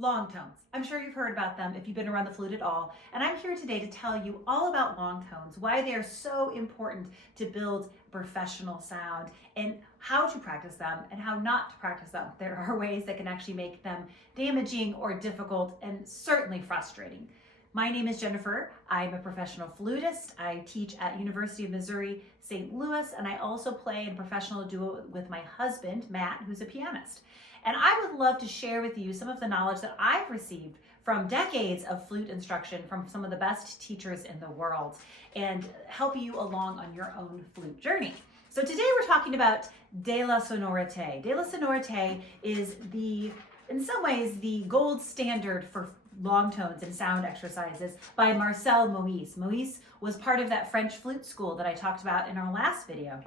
Long tones. I'm sure you've heard about them if you've been around the flute at all. And I'm here today to tell you all about long tones, why they are so important to build professional sound, and how to practice them and how not to practice them. There are ways that can actually make them damaging or difficult and certainly frustrating. My name is Jennifer. I'm a professional flutist. I teach at University of Missouri, St. Louis, and I also play in a professional duo with my husband, Matt, who's a pianist. And I would love to share with you some of the knowledge that I've received from decades of flute instruction from some of the best teachers in the world and help you along on your own flute journey. So today we're talking about de la Sonorite. De la Sonorite is in some ways, the gold standard for long tones and sound exercises by Marcel Moïse. Moïse was part of that French flute school that I talked about in our last video.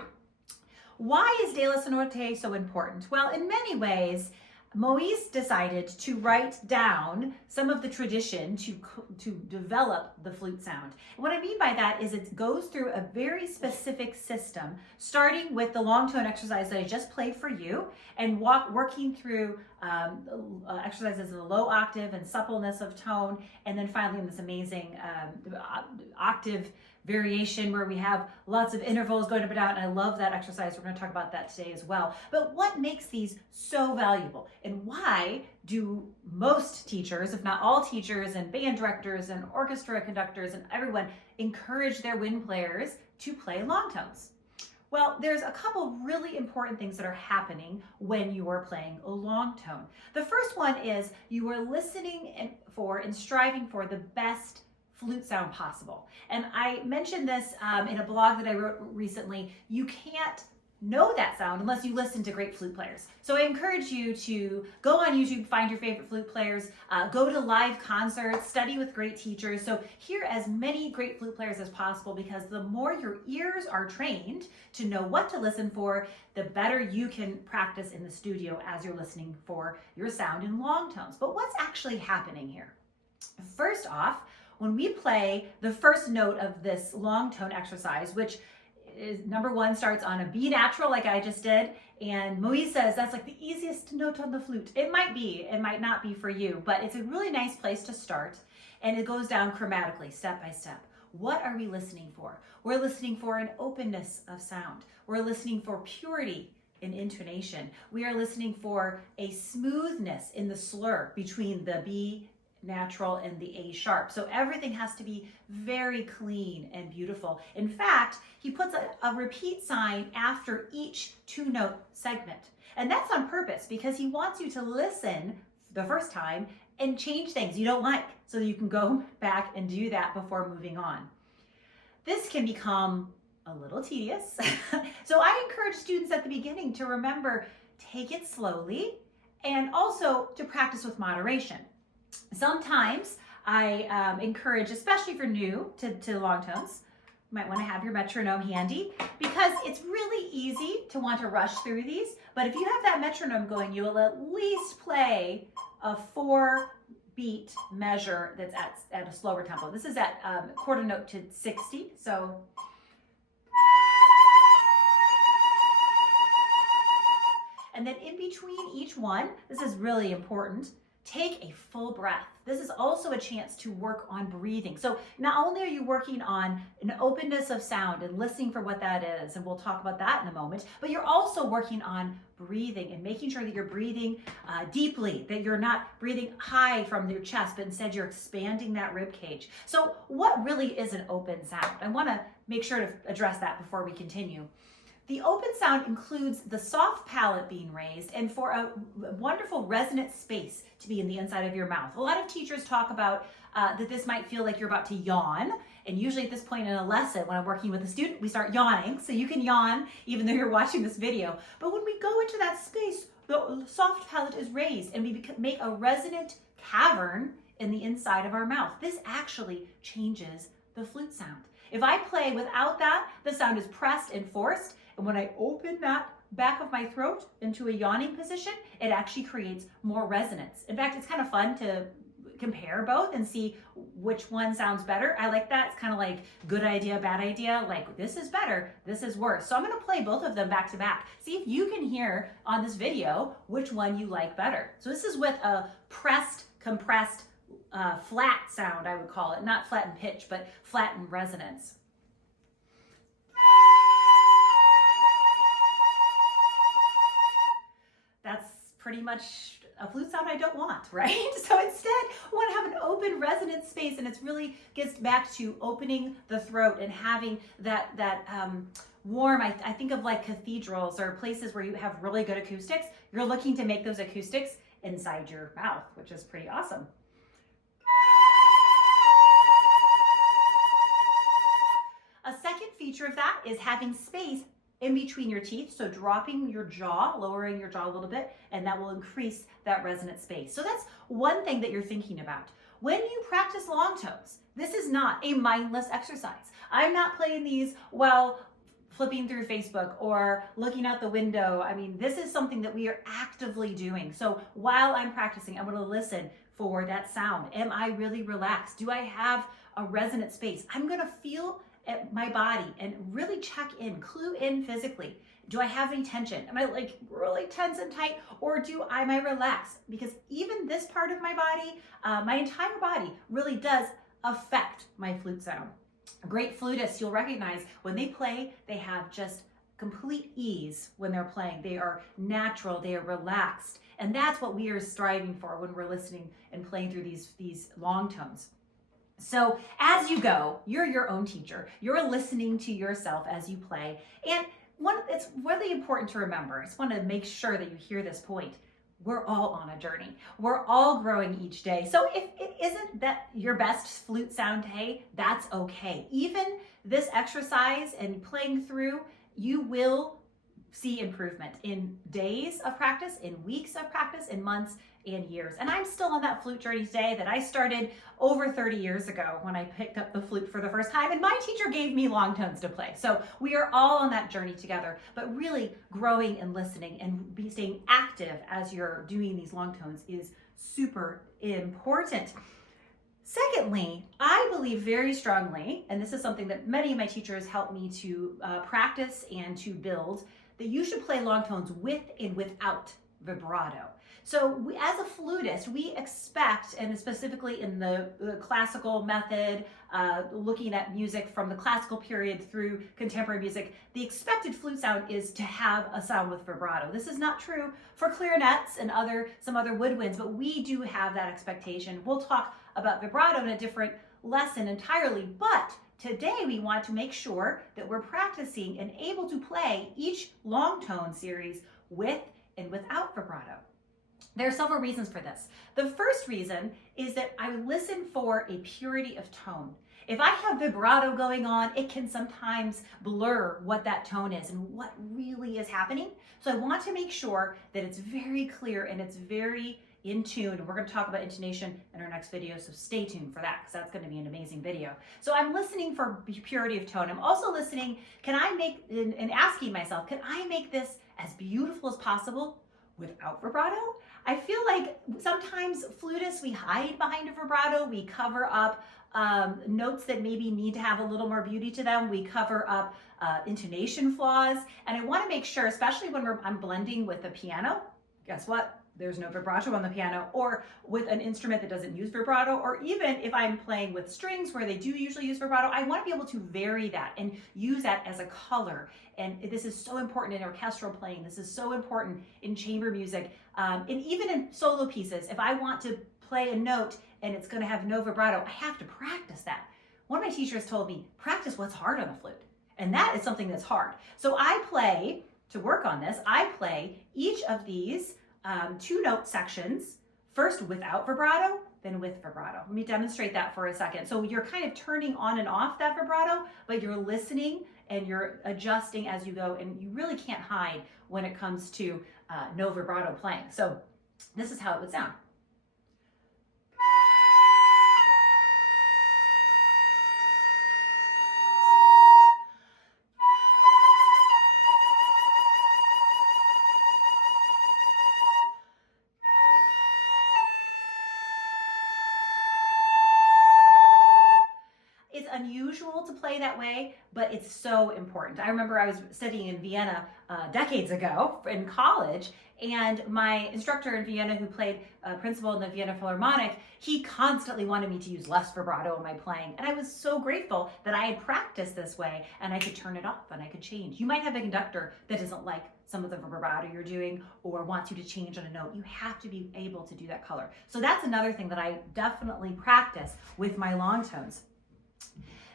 Why is de la Sonorite so important? Well, in many ways, Moïse decided to write down some of the tradition to develop the flute sound. And what I mean by that is it goes through a very specific system, starting with the long tone exercise that I just played for you, and working through exercises in the low octave and suppleness of tone, and then finally in this amazing octave variation where we have lots of intervals going up and down, and I love that exercise. We're going to talk about that today as well. But what makes these so valuable, and why do most teachers, if not all teachers and band directors and orchestra conductors and everyone, encourage their wind players to play long tones? Well, there's a couple really important things that are happening when you are playing a long tone. The first one is you are listening for and striving for the best flute sound possible. And I mentioned this in a blog that I wrote recently. You can't know that sound unless you listen to great flute players. So I encourage you to go on YouTube, find your favorite flute players, go to live concerts, study with great teachers. So hear as many great flute players as possible, because the more your ears are trained to know what to listen for, the better you can practice in the studio as you're listening for your sound in long tones. But what's actually happening here? First off, when we play the first note of this long tone exercise, which is number one, starts on a B natural like I just did, and Moïse says that's like the easiest note on the flute. It might be, it might not be for you, but it's a really nice place to start, and it goes down chromatically, step by step. What are we listening for? We're listening for an openness of sound. We're listening for purity in intonation. We are listening for a smoothness in the slur between the B natural and the A sharp. So everything has to be very clean and beautiful. In fact, he puts a repeat sign after each two-note segment. And that's on purpose because he wants you to listen the first time and change things you don't like so that you can go back and do that before moving on. This can become a little tedious. So I encourage students at the beginning to remember, take it slowly, and also to practice with moderation. Sometimes I encourage, especially for new to long tones, you might want to have your metronome handy, because it's really easy to want to rush through these. But if you have that metronome going, you will at least play a 4-beat measure that's at a slower tempo. This is at quarter note to 60. So and then in between each one, this is really important, take a full breath. This is also a chance to work on breathing. So not only are you working on an openness of sound and listening for what that is, and we'll talk about that in a moment, but you're also working on breathing and making sure that you're breathing deeply, that you're not breathing high from your chest, but instead you're expanding that rib cage. So what really is an open sound? I want to make sure to address that before we continue. The open sound includes the soft palate being raised and for a wonderful resonant space to be in the inside of your mouth. A lot of teachers talk about that this might feel like you're about to yawn. And usually at this point in a lesson, when I'm working with a student, we start yawning. So you can yawn even though you're watching this video. But when we go into that space, the soft palate is raised and we make a resonant cavern in the inside of our mouth. This actually changes the flute sound. If I play without that, the sound is pressed and forced. And when I open that back of my throat into a yawning position, it actually creates more resonance. In fact, it's kind of fun to compare both and see which one sounds better. I like that. It's kind of like good idea, bad idea. Like this is better, this is worse. So I'm going to play both of them back to back. See if you can hear on this video which one you like better. So this is with a pressed compressed, flat sound, I would call it. Not flat in pitch, but flat in resonance. That's pretty much a flute sound I don't want, right? So instead, we want to have an open resonant space, and it's really gets back to opening the throat and having that warm. I think of like cathedrals or places where you have really good acoustics. You're looking to make those acoustics inside your mouth, which is pretty awesome. A second feature of that is having space in between your teeth, so dropping your jaw, lowering your jaw a little bit, and that will increase that resonant space. So that's one thing that you're thinking about. When you practice long tones, this is not a mindless exercise. I'm not playing these while flipping through Facebook or looking out the window. I mean, this is something that we are actively doing. So while I'm practicing, I'm going to listen for that sound. Am I really relaxed? Do I have a resonant space? I'm going to feel at my body and really check in, clue in physically. Do I have any tension? Am I like really tense and tight, or am I relaxed? Because even this part of my body, my entire body really does affect my flute sound. Great flutists, you'll recognize when they play, they have just complete ease when they're playing. They are natural, they are relaxed. And that's what we are striving for when we're listening and playing through these long tones. So as you go, you're your own teacher. You're listening to yourself as you play. And it's really important to remember. I just want to make sure that you hear this point. We're all on a journey. We're all growing each day. So if it isn't that your best flute sound day, that's okay. Even this exercise and playing through, you will see improvement in days of practice, in weeks of practice, in months and years. And I'm still on that flute journey today that I started over 30 years ago when I picked up the flute for the first time, and my teacher gave me long tones to play. So we are all on that journey together, but really growing and listening and staying active as you're doing these long tones is super important. Secondly, I believe very strongly, and this is something that many of my teachers helped me to practice and to build, that you should play long tones with and without vibrato. So as a flutist, we expect, and specifically in the classical method, looking at music from the classical period through contemporary music, the expected flute sound is to have a sound with vibrato. This is not true for clarinets and some other woodwinds, but we do have that expectation. We'll talk about vibrato in a different lesson entirely, but today we want to make sure that we're practicing and able to play each long tone series with and without vibrato. There are several reasons for this. The first reason is that I listen for a purity of tone. If I have vibrato going on, it can sometimes blur what that tone is and what really is happening. So I want to make sure that it's very clear and it's very in tune. And we're going to talk about intonation in our next video, so stay tuned for that because that's going to be an amazing video. So I'm listening for purity of tone. I'm also listening, and asking myself, can I make this as beautiful as possible without vibrato? I feel like sometimes flutists, we hide behind a vibrato, we cover up notes that maybe need to have a little more beauty to them, we cover up intonation flaws, and I want to make sure, especially when I'm blending with the piano, guess what? There's no vibrato on the piano, or with an instrument that doesn't use vibrato, or even if I'm playing with strings where they do usually use vibrato, I want to be able to vary that and use that as a color. And this is so important in orchestral playing. This is so important in chamber music, and even in solo pieces. If I want to play a note and it's going to have no vibrato, I have to practice that. One of my teachers told me, practice what's hard on the flute. And that is something that's hard. So to work on this, I play each of these 2-note sections, first without vibrato, then with vibrato. Let me demonstrate that for a second. So you're kind of turning on and off that vibrato, but you're listening and you're adjusting as you go, and you really can't hide when it comes to no vibrato playing. So this is how it would sound. Unusual to play that way, but it's so important. I remember I was studying in Vienna decades ago in college, And my instructor in Vienna, who played principal in the Vienna Philharmonic, he constantly wanted me to use less vibrato in my playing. And I was so grateful that I had practiced this way and I could turn it off and I could change. You might have a conductor that doesn't like some of the vibrato you're doing or wants you to change on a note. You have to be able to do that color. So that's another thing that I definitely practice with my long tones.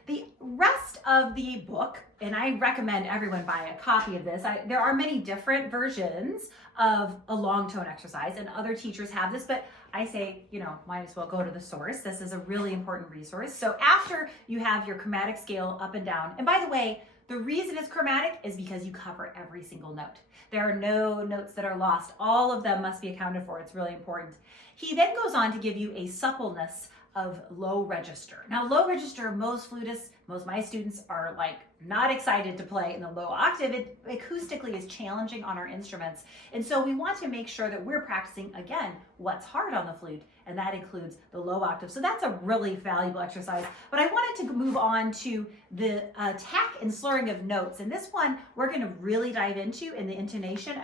The rest of the book, and I recommend everyone buy a copy of this. There are many different versions of a long tone exercise, and other teachers have this, but I say, might as well go to the source. This is a really important resource. So after you have your chromatic scale up and down, and by the way, the reason it's chromatic is because you cover every single note. There are no notes that are lost. All of them must be accounted for. It's really important. He then goes on to give you a suppleness of low register. Now, low register, most flutists, most of my students are not excited to play in the low octave. It acoustically is challenging on our instruments. And so we want to make sure that we're practicing, again, what's hard on the flute, and that includes the low octave. So that's a really valuable exercise. But I wanted to move on to the tack and slurring of notes. And this one we're going to really dive into in the intonation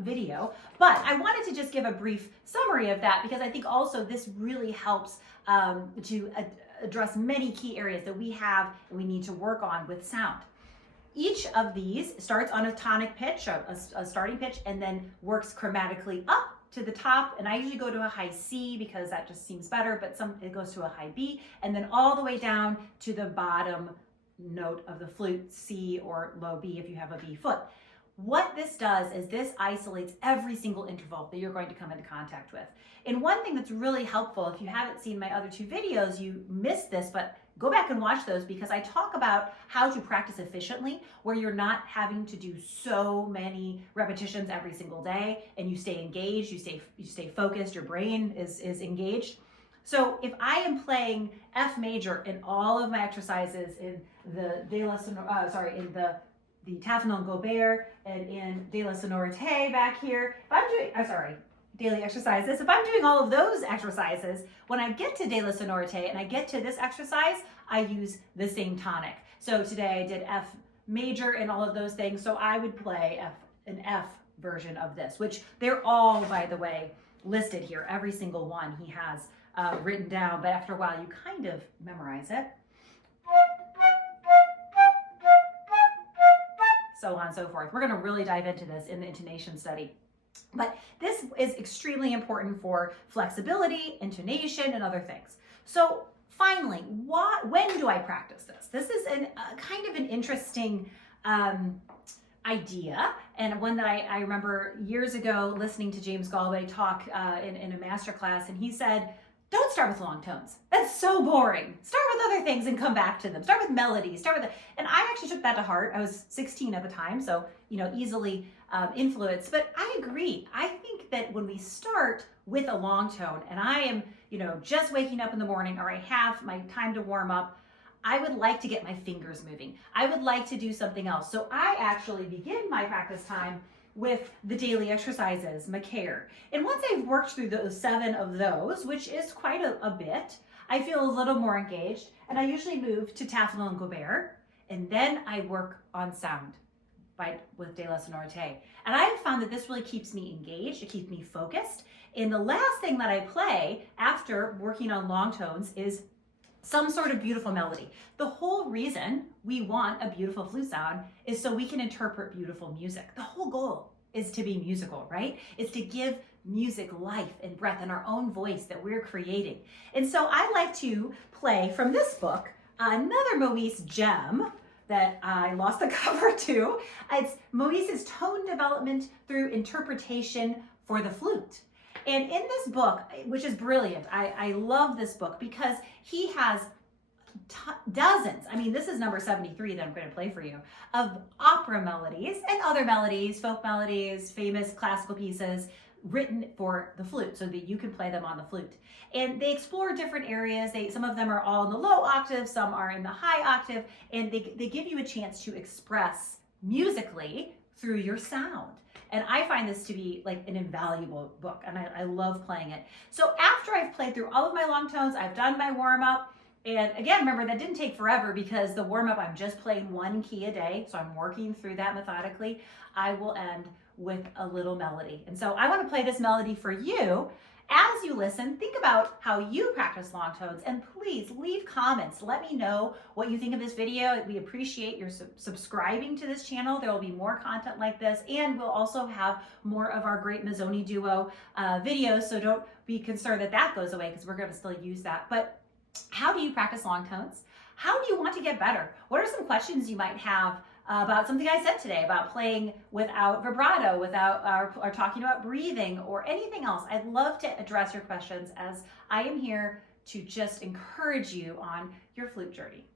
video. But I wanted to just give a brief summary of that because I think also this really helps to address many key areas that we have and we need to work on with sound. Each of these starts on a tonic pitch, a starting pitch, and then works chromatically up to the top. And I usually go to a high C because that just seems better, but it goes to a high B, and then all the way down to the bottom note of the flute, C or low B if you have a B foot. What this does is this isolates every single interval that you're going to come into contact with. And one thing that's really helpful, if you haven't seen my other two videos, you missed this, but go back and watch those because I talk about how to practice efficiently where you're not having to do so many repetitions every single day and you stay engaged, you stay focused, your brain is engaged. So if I am playing F major in all of my exercises in the the Taffenel Gobert and in De La Sonorite back here, if I'm doing, daily exercises, if I'm doing all of those exercises, when I get to De La Sonorite and I get to this exercise, I use the same tonic. So today I did F major and all of those things, so I would play an F version of this, which they're all, by the way, listed here. Every single one he has written down, but after a while you kind of memorize it. So on and so forth. We're going to really dive into this in the intonation study. But this is extremely important for flexibility, intonation, and other things. So finally, when do I practice this? This is kind of an interesting idea, and one that I remember years ago listening to James Galway talk in a master class, and he said, don't start with long tones. That's so boring. Start with other things and come back to them. Start with melodies. And I actually took that to heart. I was 16 at the time, so easily influenced. But I agree. I think that when we start with a long tone, and I am just waking up in the morning, or I have my time to warm up, I would like to get my fingers moving. I would like to do something else. So I actually begin my practice time with the daily exercises, Macaire. And once I've worked through those 7 of those, which is quite a bit, I feel a little more engaged, and I usually move to Taffenel and Gobert, and then I work on sound with De La Sonorite. And I have found that this really keeps me engaged, it keeps me focused, and the last thing that I play after working on long tones is some sort of beautiful melody. The whole reason we want a beautiful flute sound is so we can interpret beautiful music. The whole goal is to be musical, right? It's to give music life and breath in our own voice that we're creating. And so I like to play from this book, another Moïse gem that I lost the cover to. It's Moïse's Tone Development Through Interpretation for the Flute. And in this book, which is brilliant, I love this book because he has dozens, this is number 73 that I'm going to play for you, of opera melodies and other melodies, folk melodies, famous classical pieces written for the flute so that you can play them on the flute. And they explore different areas. Some of them are all in the low octave, some are in the high octave, and they give you a chance to express musically through your sound. And I find this to be like an invaluable book, and I love playing it. So after I've played through all of my long tones, I've done my warm-up, and again, remember, that didn't take forever because the warm-up, I'm just playing 1 key a day, so I'm working through that methodically. I will end with a little melody. And so I want to play this melody for you. As you listen, think about how you practice long tones, and please leave comments. Let me know what you think of this video. We appreciate your subscribing to this channel. There will be more content like this, and we'll also have more of our great Mazzoni duo videos, so don't be concerned that that goes away because we're going to still use that. But how do you practice long tones? How do you want to get better? What are some questions you might have about something I said today, about playing without vibrato, without or talking about breathing or anything else? I'd love to address your questions, as I am here to just encourage you on your flute journey.